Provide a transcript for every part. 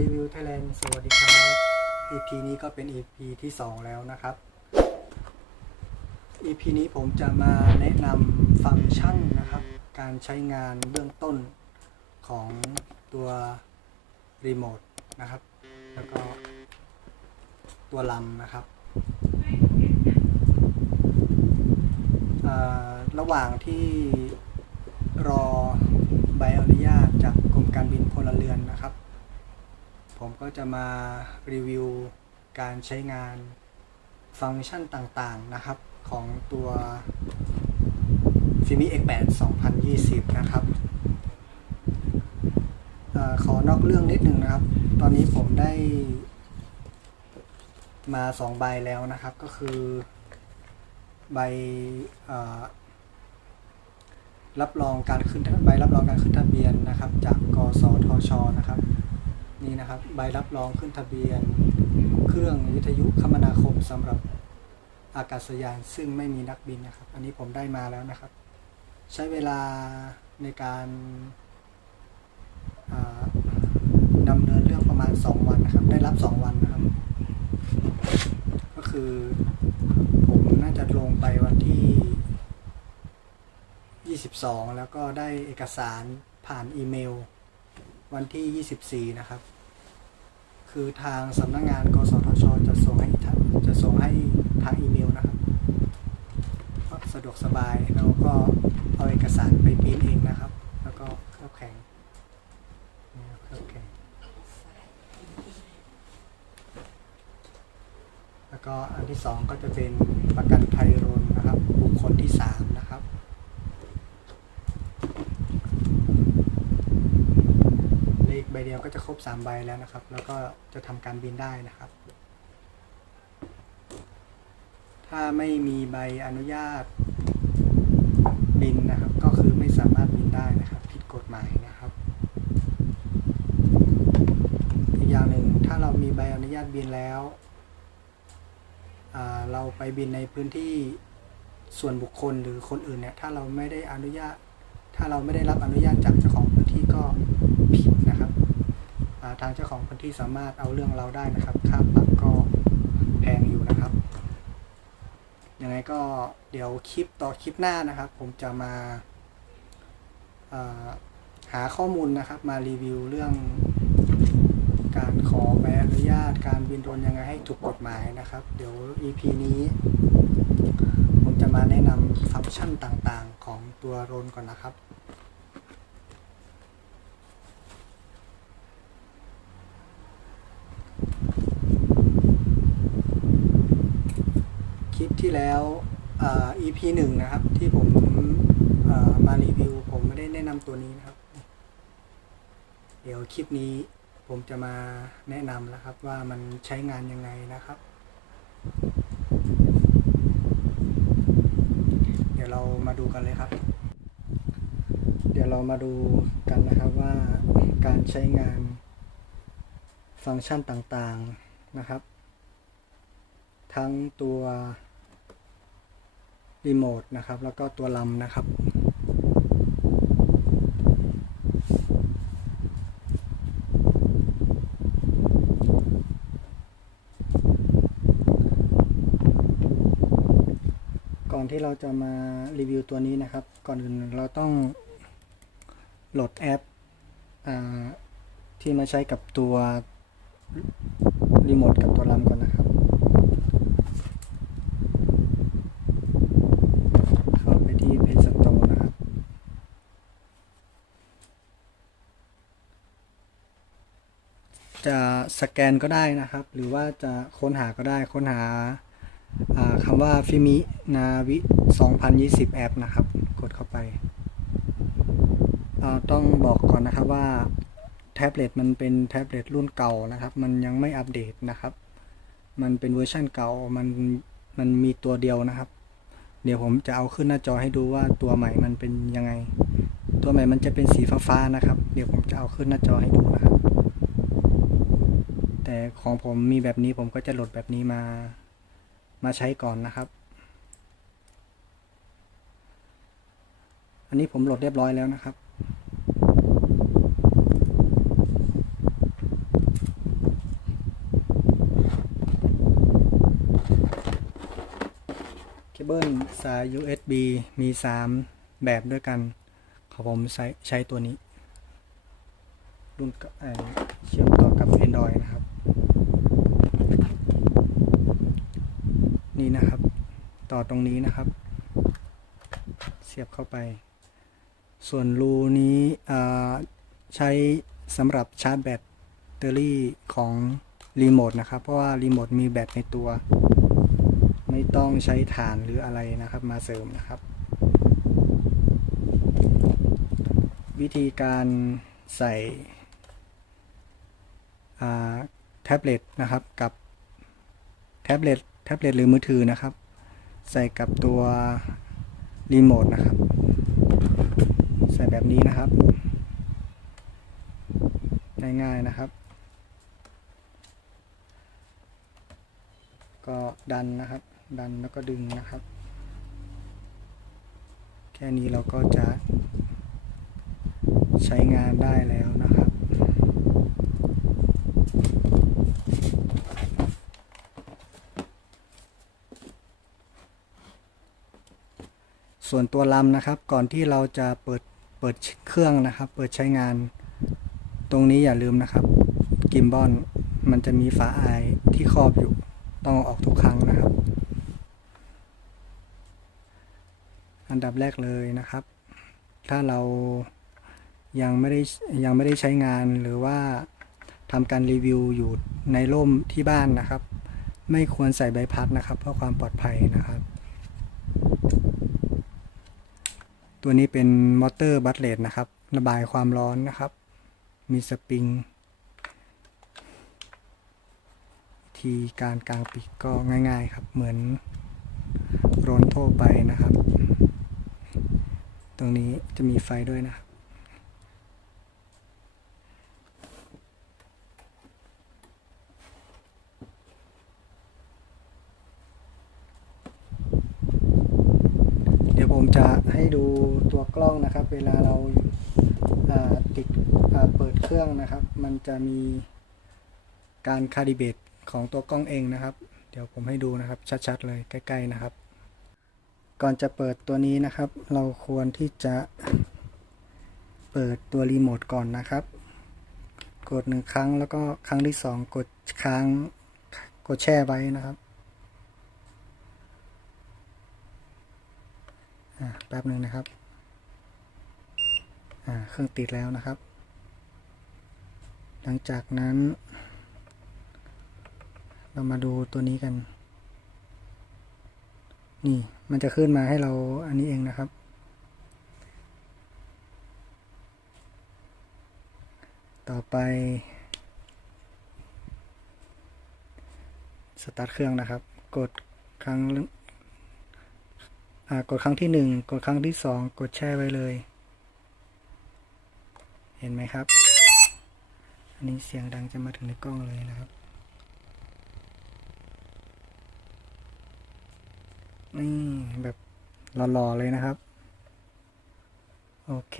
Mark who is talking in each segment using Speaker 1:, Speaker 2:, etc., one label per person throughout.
Speaker 1: รีวิวไทยแลนด์สวัสดีครับ EP นี้ก็เป็น EP ที่ 2 แล้วนะครับ EP นี้ผมจะมาแนะนำฟังก์ชันนะครับ การใช้งานเบื้องต้นของตัวรีโมทนะครับ แล้วก็ตัวลำนะครับระหว่างที่รอใบอนุญาตจากกรมการบินพลเรือนนะครับ ผมก็จะมารีวิวการใช้งานฟังก์ชันต่างๆนะครับของตัว f i m i X8 2020 นะครับอขอนอกเรื่องนิดหนึ่งนะครับ ตอนนี้ผมได้มา 2 ใบแล้วนะครับ ก็คือใบรับรองการขึ้นใบรับรองการขึ้นทะเบียนนะครับ จากกสทชนะครับ นี่นะครับ ใบรับรองขึ้นทะเบียน เครื่องวิทยุคมนาคมสำหรับอากาศยานซึ่งไม่มีนักบินนะครับ อันนี้ผมได้มาแล้วนะครับ ใช้เวลาในการอ่าดำเนินเรื่องประมาณ 2 วันนะครับ ได้รับ 2 วันนะครับ ก็คือผมน่าจะลงไปวันที่ 22 แล้วก็ได้เอกสารผ่านอีเมล วันที่ 24 นะครับ คือทางสำนักงงาน กสทช จะส่งให้จะส่งให้ทางอีเมลนะครับสะดวกสบายแล้วก็เอาเอกสารไปพิมพ์เองนะครับ แล้วก็เคลือบแข็งเคลือบแข็งแล้วก็อันที่ 2 ก็จะเป็นประกันภัยรนนะครับ บุคคลที่ 3 เดียวก็จะครบ 3 ใบแล้วนะครับ แล้วก็จะทำการบินได้นะครับ ถ้าไม่มีใบอนุญาตบินนะครับ ก็คือไม่สามารถบินได้นะครับ ผิดกฎหมายนะครับ อีกอย่างหนึ่งถ้าเรามีใบอนุญาตบินแล้วเราไปบินในพื้นที่ส่วนบุคคลหรือคนอื่นเนี่ยถ้าเราไม่ได้อนุญาต ถ้าเราไม่ได้รับอนุญาตจากเจ้าของพื้นที่ก็ผิดนะครับอ่า ทางเจ้าของพื้นที่สามารถเอาเรื่องเราได้นะครับ ค่าปรับก็แพงอยู่นะครับ ยังไงก็เดี๋ยวคลิปต่อคลิปหน้านะครับ ผมจะมาาหาข้อมูลนะครับ มารีวิวเรื่องการขอใบอนุญาตการบินโดรนยังไงให้ถูกกฎหมายนะครับ เดี๋ยว EP นี้ ผมจะมาแนะนำฟังก์ชันต่างๆ ของตัวโดรนก่อนนะครับ คลิปที่แล้วอ่า EP หนึ่งนะครับ ที่ผมอ่ามารีวิว ผมไม่ได้แนะนำตัวนี้นะครับ เดี๋ยวคลิปนี้ผมจะมาแนะนำแล้วครับ ว่ามันใช้งานยังไงนะครับ เดี๋ยวเรามาดูกันเลยครับ เดี๋ยวเรามาดูกันนะครับว่าการใช้งานฟังก์ชันต่างๆนะครับ ทั้งตัว รีโมทนะครับ แล้วก็ตัวลำนะครับ ก่อนที่เราจะมารีวิวตัวนี้นะครับ ก่อนอื่นเราต้องโหลดแอปอที่มาใช้กับตัวรีโมทกับตัวลำก่อนนะครับ เข้าไปที่ Play Store นะครับ จะสแกนก็ได้นะครับ หรือว่าจะค้นหาก็ได้ค้นหาคำว่าฟิมินาวิ2020 แอปนะครับ กดเข้าไปาต้องบอกก่อนนะครับว่าแท็บเล็ตมันเป็นแท็บเล็ตรุ่นเก่านะครับ มันยังไม่อัปเดตนะครับ มันเป็นเวอร์ชันเก่ามันมันมีตัวเดียวนะครับ เดี๋ยวผมจะเอาขึ้นหน้าจอให้ดูว่าตัวใหม่มันเป็นยังไง ตัวใหม่มันจะเป็นสีฟ้าๆนะครับ เดี๋ยวผมจะเอาขึ้นหน้าจอให้ดูนะครับ แต่ของผมมีแบบนี้ผมก็จะโหลดแบบนี้มา มาใช้ก่อนนะครับ อันนี้ผมโหลดเรียบร้อยแล้วนะครับเคเบิลสาย USB มี 3 แบบด้วยกัน ของผมใช้ใช้ตัวนี้ รุ่นเชื่อมต่อกับ Android นะครับ นี่นะครับ ต่อตรงนี้นะครับ เสียบเข้าไป ส่วนรูนี้ใช้สำหรับชาร์จแบตเตอรี่ของรีโมทนะครับ เพราะว่ารีโมทมีแบตในตัว ไม่ต้องใช้ฐานหรืออะไรนะครับ มาเสริมนะครับ วิธีการใส่แท็บเล็ตนะครับกับแท็บเล็ต แท็บเล็ตหรือมือถือนะครับ ใส่กับตัวรีโมทนะครับ ใส่แบบนี้นะครับ ง่ายๆนะครับ ก็ดันนะครับ ดันแล้วก็ดึงนะครับ แค่นี้เราก็จะใช้งานได้แล้วนะครับ ส่วนตัวลำนะครับ ก่อนที่เราจะเปิดเปิดเครื่องนะครับ เปิดใช้งาน ตรงนี้อย่าลืมนะครับกิมบอลมันจะมีฝาอายที่ครอบอยู่ต้องออกทุกครั้งนะครับ อันดับแรกเลยนะครับ ถ้าเรายังไม่ได้ยังไม่ได้ใช้งานหรือว่าทำการรีวิวอยู่ในร่มที่บ้านนะครับ ไม่ควรใส่ใบพัดนะครับ เพื่อความปลอดภัยนะครับ ตัวนี้เป็นมอเตอร์บัตเลตนะครับ ระบายความร้อนนะครับ มีสปริง ทีการกางปีกก็ง่าย ๆ ครับ เหมือนรนทั่วไปนะครับ ตรงนี้จะมีไฟด้วยนะครับ เดี๋ยว ผมจะให้ดูตัวกล้องนะครับ เวลาเราติดเปิดเครื่องนะครับ มันจะมีการคาลิเบตของตัวกล้องเองนะครับ เดี๋ยวผมให้ดูนะครับชัดๆเลยใกล้ๆนะครับ ก่อนจะเปิดตัวนี้นะครับ เราควรที่จะเปิดตัวรีโมทก่อนนะครับ กดหนึ่งครั้งแล้วก็ครั้งที่สองกดค้างกดแช่ไว้นะครับอ่า แป๊บหนึ่งนะครับเครื่องติดแล้วนะครับ หลังจากนั้น เรามาดูตัวนี้กัน นี่มันจะขึ้นมาให้เราอันนี้เองนะครับ ต่อไป สตาร์ทเครื่องนะครับ กดครั้ง กดครั้งที่หนึ่งกดครั้งที่สองกดแช่ไว้เลย เห็นไหมครับ อันนี้เสียงดังจะมาถึงในกล้องเลยนะครับ นี่แบบหล่อๆเลยนะครับ โอเค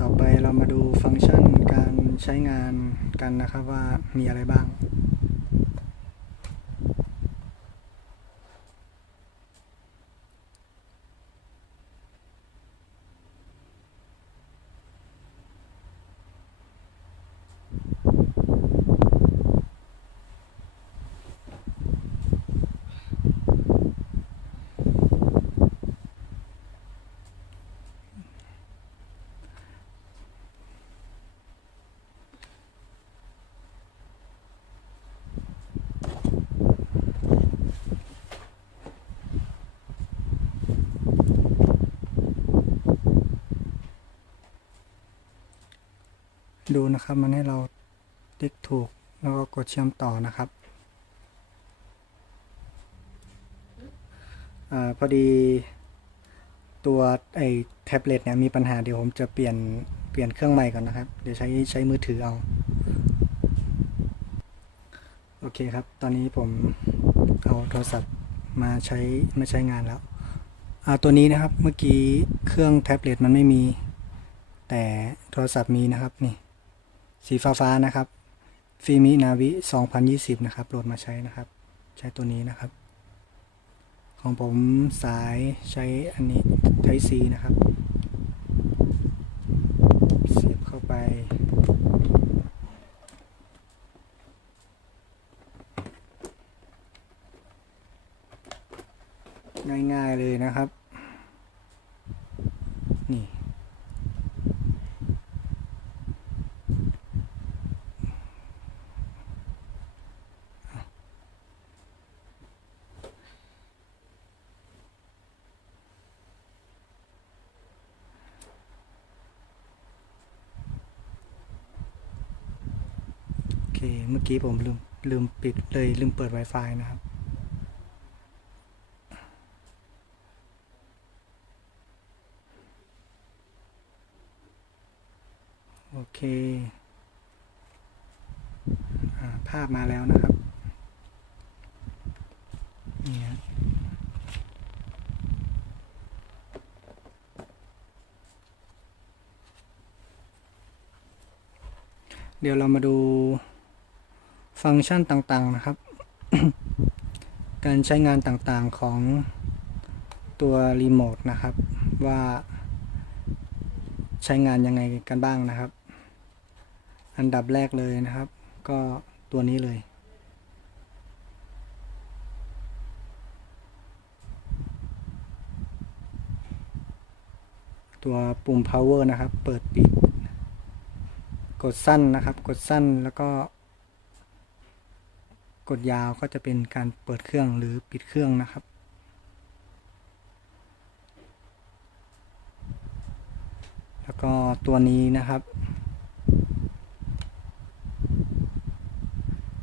Speaker 1: ต่อไปเรามาดูฟังก์ชันการใช้งานกันนะครับว่ามีอะไรบ้าง ดูนะครับ มันให้เราติ๊กถูก แล้วก็กดเชื่อมต่อนะครับอาพอดีตัวไอ้แท็บเล็ตเนี่ยมีปัญหาเดี๋ยวผมจะเปลี่ยนเปลี่ยนเครื่องใหม่ก่อนนะครับ เดี๋ยวใช้ใช้มือถือเอา โอเคครับ ตอนนี้ผมเอาโทรศัพท์มาใช้มาใช้งานแล้วอ่าตัวนี้นะครับเมื่อกี้เครื่องแท็บเล็ตมันไม่มี แต่โทรศัพท์มีนะครับนี่ สีฟ้าๆนะครับฟิมินาวิ2020 นะครับ โหลดมาใช้นะครับ ใช้ตัวนี้นะครับ ของผมสายใช้อันนี้ Type C นะครับ เสียบเข้าไป ง่ายๆเลยนะครับ มื่อกี้ผมลืมลืมปิดเลยลืมเปิด Wi-Fi นะครับ โอเคอาภาพมาแล้วนะครับนี่ฮะเดี๋ยวเรามาดู ฟังก์ชันต่างๆนะครับ การใช้งานต่างๆของตัวรีโมทนะครับ ว่าใช้งานยังไงกันบ้างนะครับ อันดับแรกเลยนะครับ ก็ตัวนี้เลยตัวปุ่ม power นะครับ เปิดปิด กดสั้นนะครับ กดสั้นแล้วก็ กดยาวก็จะเป็นการเปิดเครื่องหรือปิดเครื่องนะครับ แล้วก็ตัวนี้นะครับ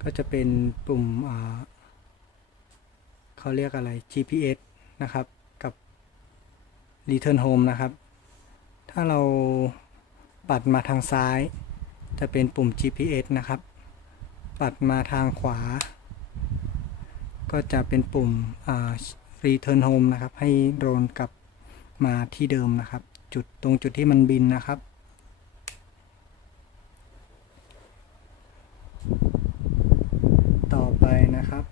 Speaker 1: ก็จะเป็นปุ่มเขาเรียกอะไร GPS นะครับ กับ Return Home นะครับ ถ้าเราปัดมาทางซ้าย จะเป็นปุ่ม GPS นะครับ ปัดมาทางขวา ก็จะเป็นปุ่ม Return Home นะครับ ให้โดรนกลับมาที่เดิมนะครับ จุดตรงจุดที่มันบินนะครับ ต่อไปนะครับ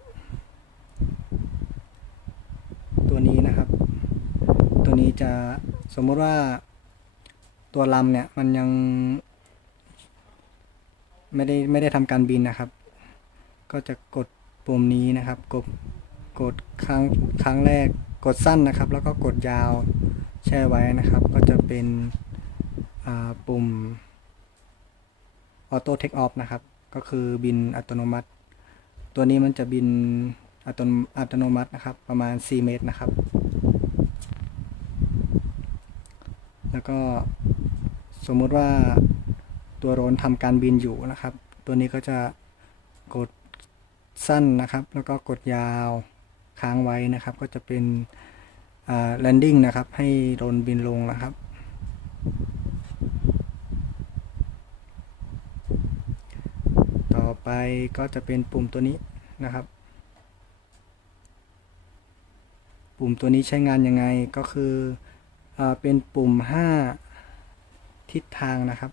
Speaker 1: ตัวนี้นะครับ ตัวนี้จะสมมติว่าตัวลำเนี่ยมันยังไม่ได้ไม่ได้ทำการบินนะครับ ก็จะกด ปุ่มนี้นะครับ กดกดครั้งครั้งแรกกดสั้นนะครับ แล้วก็กดยาวแช่ไว้นะครับ ก็จะเป็นปุ่ม Auto Take Off นะครับ ก็คือบินอัตโนมัติ ตัวนี้มันจะบินอัตโนอัตโนมัตินะครับ ประมาณ 4 เมตรนะครับ แล้วก็สมมุติว่าตัวโรนทำการบินอยู่นะครับ ตัวนี้ก็จะ สั้นนะครับ แล้วก็กดยาวค้างไว้นะครับ ก็จะเป็นอ่า landing นะครับ ให้โดนบินลงนะครับ ต่อไปก็จะเป็นปุ่มตัวนี้นะครับ ปุ่มตัวนี้ใช้งานยังไงก็คืออเป็นปุ่ม 5 ทิศทางนะครับ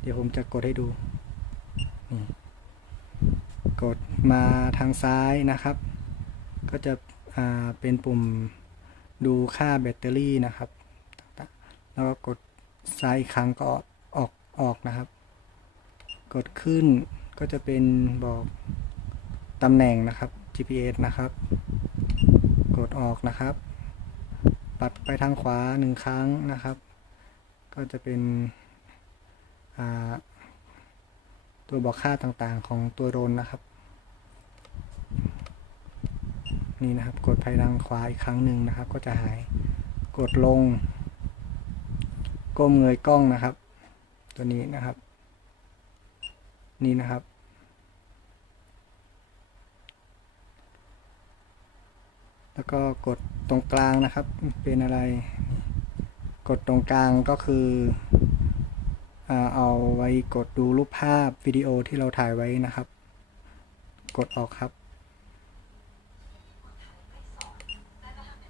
Speaker 1: เดี๋ยวผมจะกดให้ดูนี่ กดมาทางซ้ายนะครับ ก็จะเป็นปุ่มดูค่าแบตเตอรี่นะครับ แล้วก็กดซ้ายอีกครั้งก็ออกออกนะครับ กดขึ้นก็จะเป็นบอกตำแหน่งนะครับ GPS นะครับ กดออกนะครับ ปัดไปทางขวาหนึ่งครั้งนะครับ ก็จะเป็นตัวบอกค่าต่างๆของตัวโดรนนะครับ นี่นะครับ กดไปทางขวาอีกครั้งหนึ่งนะครับ ก็จะหาย กดลง ก้มเงยกล้องนะครับ ตัวนี้นะครับ นี่นะครับ แล้วก็กดตรงกลางนะครับ เป็นอะไร กดตรงกลางก็คืออ่าเอาไว้กดดูรูปภาพวิดีโอที่เราถ่ายไว้นะครับ กดออกครับ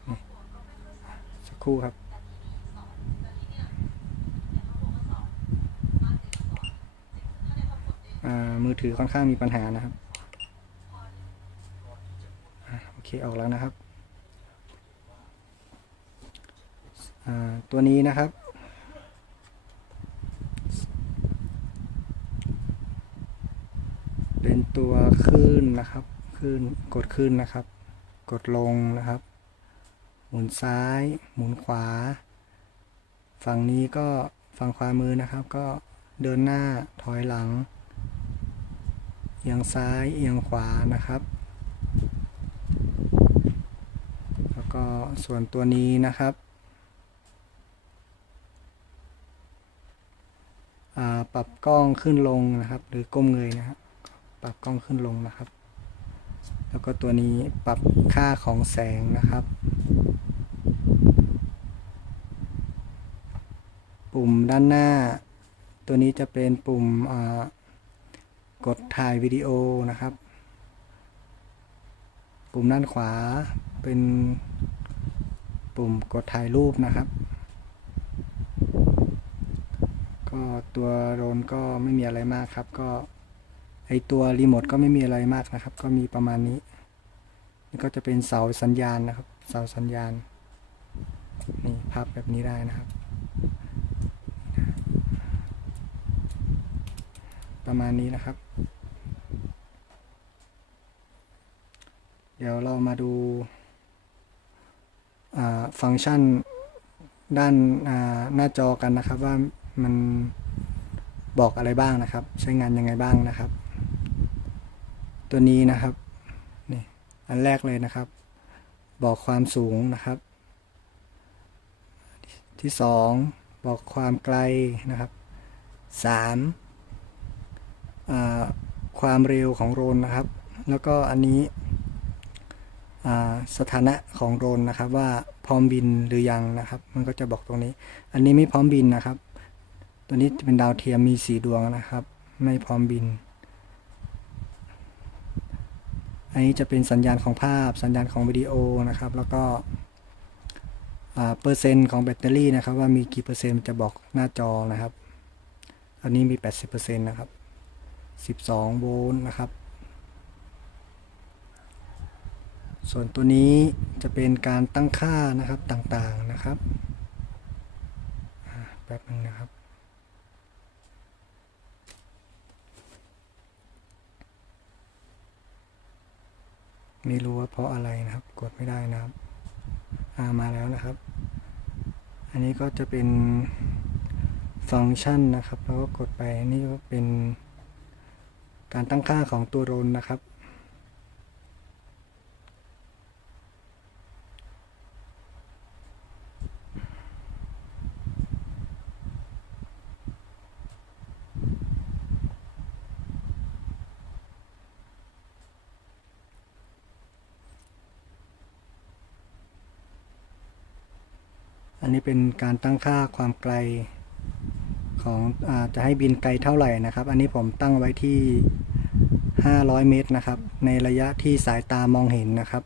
Speaker 1: นี่สัก ครู่ครับมือถือค่อนข้างมีปัญหานะครับอโอเคออกแล้วนะครับ ตัวนี้นะครับ เป็นตัวคลื่นนะครับคลื่นกดคลื่นนะครับ กดลงนะครับ หมุนซ้าย หมุนขวา ฝั่งนี้ก็ฝั่งขวามือนะครับ ก็เดินหน้าถอยหลัง เอียงซ้ายเอียงขวานะครับ แล้วก็ส่วนตัวนี้นะครับปรับกล้องขึ้นลงนะครับ หรือก้มเงยนะครับปรับกล้องขึ้นลงนะครับ แล้วก็ตัวนี้ปรับค่าของแสงนะครับ ปุ่มด้านหน้า ตัวนี้จะเป็นปุ่มกดถ่ายวิดีโอนะครับ ปุ่มด้านขวาเป็นปุ่มกดถ่ายรูปนะครับ ก็ตัวโดรนก็ไม่มีอะไรมากครับก็ อตัวรีโมทก็ไม่มีอะไรมากนะครับ ก็มีประมาณนี้ นี่ก็จะเป็นเสาสัญญาณนะครับ เสาสัญญาณ นี่ภาพแบบนี้ได้นะครับ ประมาณนี้นะครับ เดี๋ยวเรามาดูาฟังก์ชันด้านาหน้าจอกันนะครับว่ามันบอกอะไรบ้างนะครับ ใช้งานยังไงบ้างนะครับ ตัวนี้นะครับนี่อันแรกเลยนะครับ บอกความสูงนะครับ ที่สองบอกความไกลนะครับสามความเร็วของโรนนะครับ แล้วก็อันนี้สถานะของโรนนะครับว่าพร้อมบินหรือยังนะครับ มันก็จะบอกตรงนี้ อันนี้ไม่พร้อมบินนะครับ ตัวนี้เป็นดาวเทียมมีสีดวงนะครับ ไม่พร้อมบิน อันนี้จะเป็นสัญญาณของภาพ สัญญาณของวิดีโอนะครับ แล้วก็เปอร์เซ็นต์ของแบตเตอรี่นะครับ ว่ามีกี่เปอร์เซ็นต์จะบอกหน้าจอนะครับ อันนี้มี 80%นะครับ 12 โวลต์นะครับ ส่วนตัวนี้จะเป็นการตั้งค่านะครับต่างๆนะครับแป๊บนึงนะครับ ไม่รู้ว่าเพราะอะไรนะครับ กดไม่ได้นะครับอามาแล้วนะครับ อันนี้ก็จะเป็นฟังก์ชันนะครับ แล้วก็กดไปอันนี้ก็เป็นการตั้งค่าของตัวโรนนะครับ้เป็นการตั้งค่าความไกลของอจะให้บินไกลเท่าไหร่นะครับ อันนี้ผมตั้งไว้ที่ 500 เมตรนะครับ ในระยะที่สายตามองเห็นนะครับ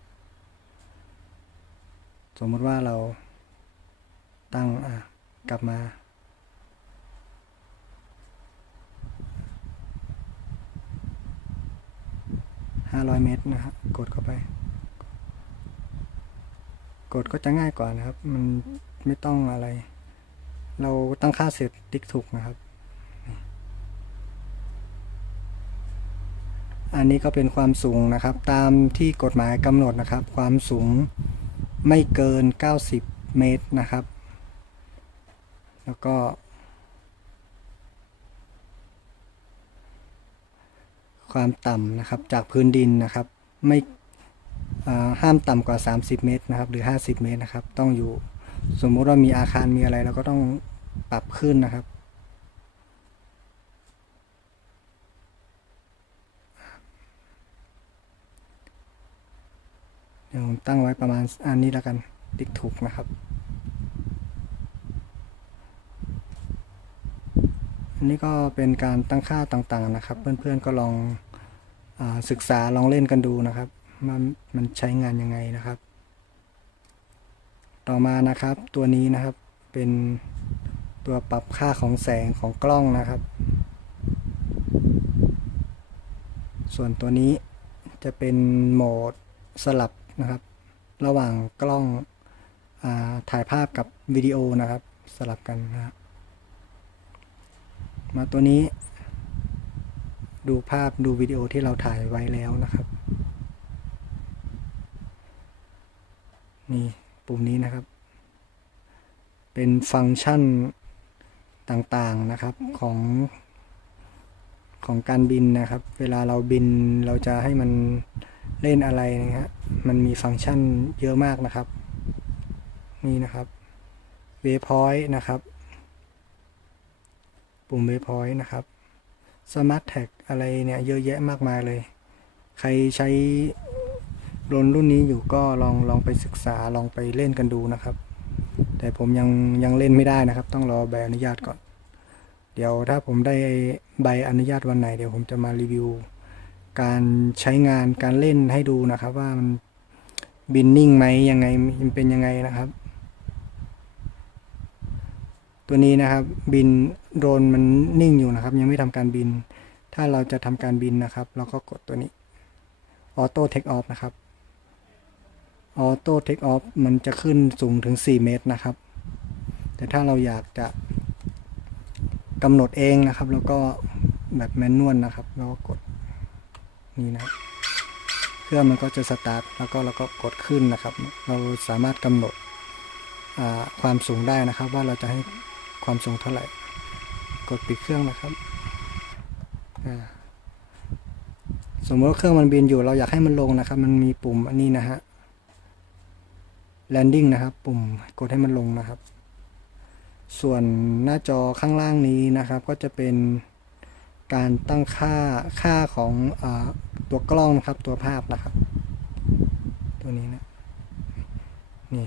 Speaker 1: สมมติว่าเราตั้งกลับมา500 เมตรนะครับ กดเข้าไป กดก็จะง่ายกว่านะครับ มันไม่ต้องอะไร เราตั้งค่าเสร็จติ๊กถูกนะครับ อันนี้ก็เป็นความสูงนะครับ ตามที่กฎหมายกำหนดนะครับ ความสูงไม่เกิน 90 เมตรนะครับ แล้วก็ ความต่ำนะครับจากพื้นดินนะครับ ไม่ ห้ามต่ำกว่า 30 เมตรนะครับ หรือ 50 เมตรนะครับ ต้องอยู่สมมุติว่ามีอาคารมีอะไรเราก็ต้องปรับขึ้นนะครับ เดี๋ยวผมตั้งไว้ประมาณอันนี้แล้วกันติ๊กถูกนะครับอันนี้ก็เป็นการตั้งค่าต่างๆนะครับ เพื่อนๆก็ลองอศึกษาลองเล่นกันดูนะครับ มันมันใช้งานยังไงนะครับ ต่อมานะครับตัวนี้นะครับเป็นตัวปรับค่าของแสงของกล้องนะครับ ส่วนตัวนี้จะเป็นโหมดสลับนะครับ ระหว่างกล้องอถ่ายภาพกับวิดีโอนะครับ สลับกันนะครับมาตัวนี้ดูภาพดูวิดีโอที่เราถ่ายไว้แล้วนะครับ นี่ปุ่มนี้นะครับ เป็นฟังก์ชันต่างๆนะครับของของการบินนะครับ เวลาเราบินเราจะให้มันเล่นอะไรนะฮะมันมีฟังก์ชันเยอะมากนะครับ นี่นะครับเวพอยต์นะครับ ปุ่มเวพอยต์นะครับ Smart Tag อะไรเนี่ยเยอะแยะมากมายเลย ใครใช้ โดรนรุ่นนี้อยู่ก็ลองลองไปศึกษาลองไปเล่นกันดูนะครับ แต่ผมยังยังเล่นไม่ได้นะครับ ต้องรอใบอนุญาตก่อน เดี๋ยวถ้าผมได้ใบอนุญาตวันไหนเดี๋ยวผมจะมารีวิว การใช้งานการเล่นให้ดูนะครับ ว่ามันบินนิ่งไหมยังไงมันเป็นยังไงนะครับ ตัวนี้นะครับบินโดรนมันนิ่งอยู่นะครับ ยังไม่ทำการบิน ถ้าเราจะทำการบินนะครับ เราก็กดตัวนี้ออโต้เทคออฟนะครับ ออโต้เทคออฟมันจะขึ้นสูงถึง 4 เมตรนะครับ แต่ถ้าเราอยากจะกำหนดเองนะครับ แล้วก็แบบแมนนวลนะครับเราก็กดนี่นะเครื่องมันก็จะสตาร์ทแล้วก็เราก็กดขึ้นนะครับ เราสามารถกำหนดความสูงได้นะครับ ว่าเราจะให้ความสูงเท่าไหร่ กดปิดเครื่องนะครับสมมติว่าเครื่องมันบินอยู่เราอยากให้มันลงนะครับ มันมีปุ่มอันนี้นะฮะ landing นะครับ ปุ่มกดให้มันลงนะครับ ส่วนหน้าจอข้างล่างนี้นะครับ ก็จะเป็นการตั้งค่าค่าของอตัวกล้องนะครับตัวภาพนะครับ ตัวนี้นะนี่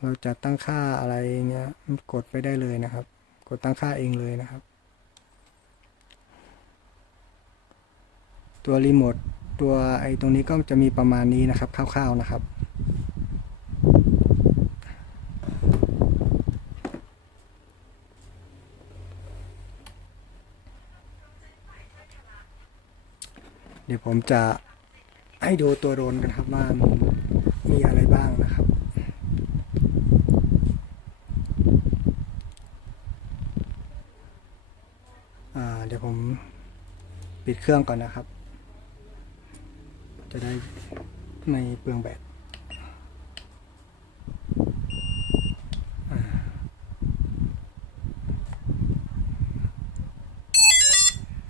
Speaker 1: เราจะตั้งค่าอะไรเงี้ยกดไปได้เลยนะครับ กดตั้งค่าเองเลยนะครับ ตัวรีโมทตัวไอ้ตรงนี้ก็จะมีประมาณนี้นะครับคร่าวๆนะครับ ดี๋ยวผมจะให้ดูตัวโดรนกันครับว่ามันมีอะไรบ้างนะครับเดี๋ยวผมปิดเครื่องก่อนนะครับ จะได้ในเปลืองแบต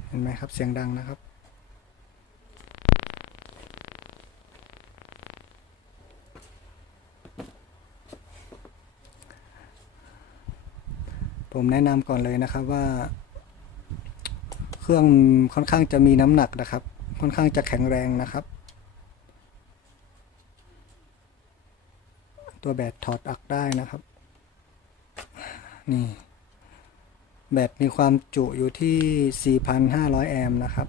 Speaker 1: เห็นไหมครับเสียงดังนะครับ ผมแนะนำก่อนเลยนะครับว่า เครื่องค่อนข้างจะมีน้ำหนักนะครับ ค่อนข้างจะแข็งแรงนะครับ ตัวแบตถอดออกได้นะครับ นี่แบตมีความจุอยู่ที่ 4,500 แอมป์นะครับ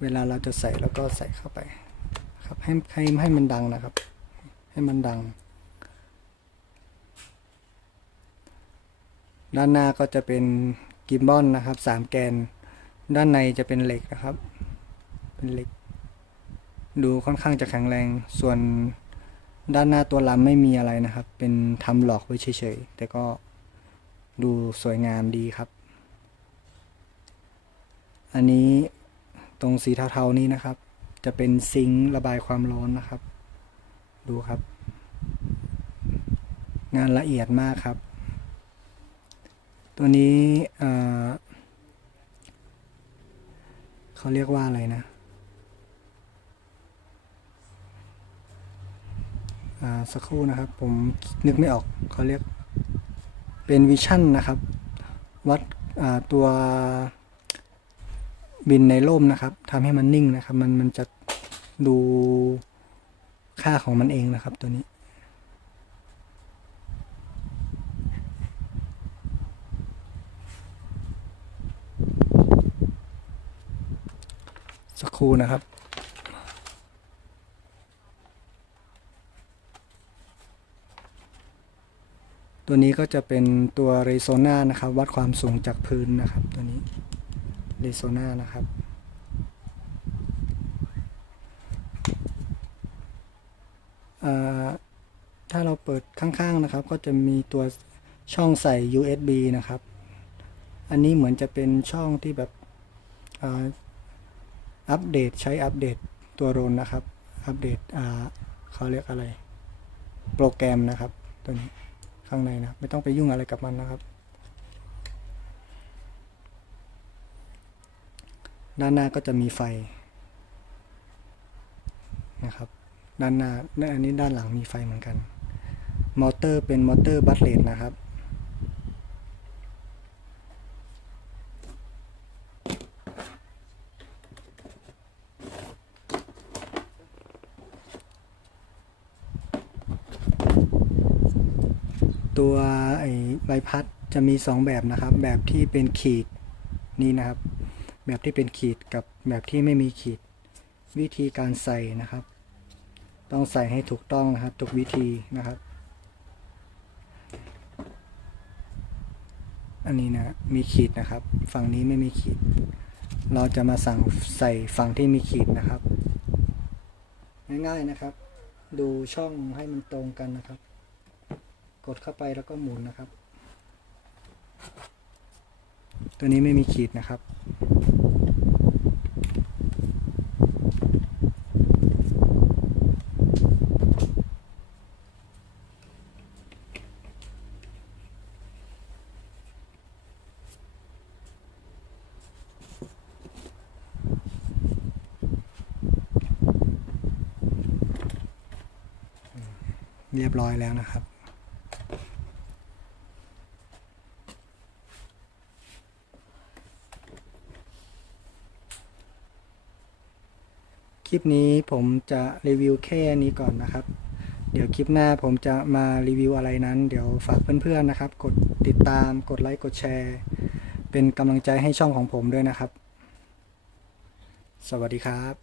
Speaker 1: เวลาเราจะใส่แล้วก็ใส่เข้าไป ครับให้ให้ให้มันดังนะครับ ให้มันดัง ด้านหน้าก็จะเป็นกิมบอลนะครับสามแกน ด้านในจะเป็นเหล็กนะครับ เป็นเหล็ก ดูค่อนข้างจะแข็งแรง ส่วนด้านหน้าตัวลำไม่มีอะไรนะครับ เป็นทำหลอกไว้เฉยๆ แต่ก็ดูสวยงามดีครับ อันนี้ตรงสีเทาๆนี้นะครับ จะเป็นซิงค์ระบายความร้อนนะครับ ดูครับ งานละเอียดมากครับ ตัวนี้เขาเรียกว่าอะไรนะสักครู่นะครับ ผมนึกไม่ออกเขาเรียกเป็นวิชั่นนะครับ วัดตัวบินในร่มนะครับทำให้มันนิ่งนะครับ มันมันจะดูค่าของมันเองนะครับตัวนี้ คู่นะครับ ตัวนี้ก็จะเป็นตัวเรโซนานะครับ วัดความสูงจากพื้นนะครับ ตัวนี้เรโซนานะครับถ้าเราเปิดข้างๆนะครับ ก็จะมีตัวช่องใส่ USB นะครับ อันนี้เหมือนจะเป็นช่องที่แบบ อัปเดตใช้อัปเดตตัวโรนนะครับ อัปเดตอ่าเขาเรียกอะไร โปรแกรมนะครับ ตัวนี้ข้างในนะ ไม่ต้องไปยุ่งอะไรกับมันนะครับ ด้านหน้าก็จะมีไฟนะครับ ด้านหน้าและอันนี้ด้านหลังมีไฟเหมือนกัน มอเตอร์เป็นมอเตอร์บัตเลตนะครับ ตัวไอ้ใบพัดจะมี 2 แบบนะครับ แบบที่เป็นขีดนี่นะครับ แบบที่เป็นขีดกับแบบที่ไม่มีขีด วิธีการใส่นะครับ ต้องใส่ให้ถูกต้องนะครับถูกวิธีนะครับ อันนี้นะมีขีดนะครับ ฝั่งนี้ไม่มีขีด เราจะมาสั่งใส่ฝั่งที่มีขีดนะครับ ง่ายๆนะครับ ดูช่องให้มันตรงกันนะครับ กดเข้าไปแล้วก็หมุนนะครับ ตัวนี้ไม่มีขีดนะครับ เรียบร้อยแล้วนะครับ ลิปนี้ผมจะรีวิวแค่นี้ก่อนนะครับ เดี๋ยวคลิปหน้าผมจะมารีวิวอะไรนั้น เดี๋ยวฝากเพื่อนๆนะครับ กดติดตาม กดไลค์ กดแชร์ เป็นกำลังใจให้ช่องของผมด้วยนะครับ สวัสดีครับ